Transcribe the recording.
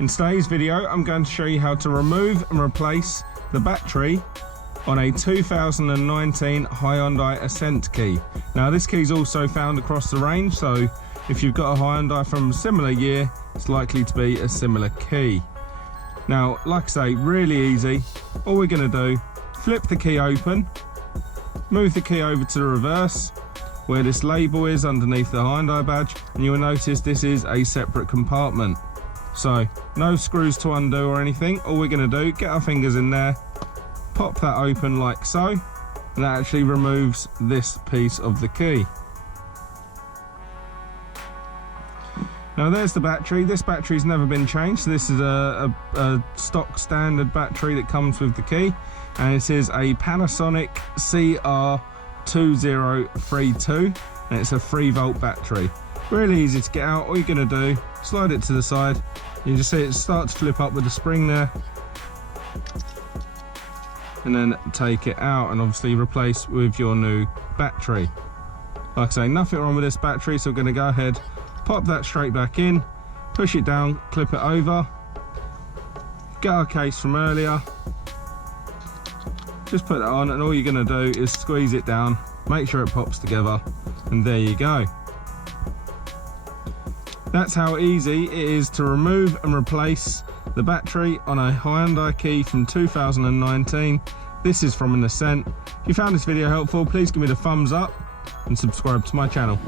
In today's video, I'm going to show you how to remove and replace the battery on a 2019 Hyundai Accent key. Now this key is also found across the range, so if you've got a Hyundai from a similar year, it's likely to be a similar key. Now, like I say, really easy. All we're going to do, flip the key open, move the key over to the reverse, where this label is underneath the Hyundai badge, and you'll notice this is a separate compartment. So, no screws to undo or anything. All we're going to do, get our fingers in there, pop that open like so, and that actually removes this piece of the key. Now there's the battery. This battery's never been changed. This is a stock standard battery that comes with the key, and it is a Panasonic CR2032, and it's a 3-volt battery. Really easy to get out. All you're going to do, slide it to the side. You just see it start to flip up with the spring there, and then take it out and obviously replace with your new battery. Like I say, nothing wrong with this battery, so we're going to go ahead, pop that straight back in, push it down, clip it over, get our case from earlier, just put it on, and all you're going to do is squeeze it down, make sure it pops together, and there you go. That's how easy it is to remove and replace the battery on a Hyundai key from 2019. This is from an Accent. If you found this video helpful, please give me the thumbs up and subscribe to my channel.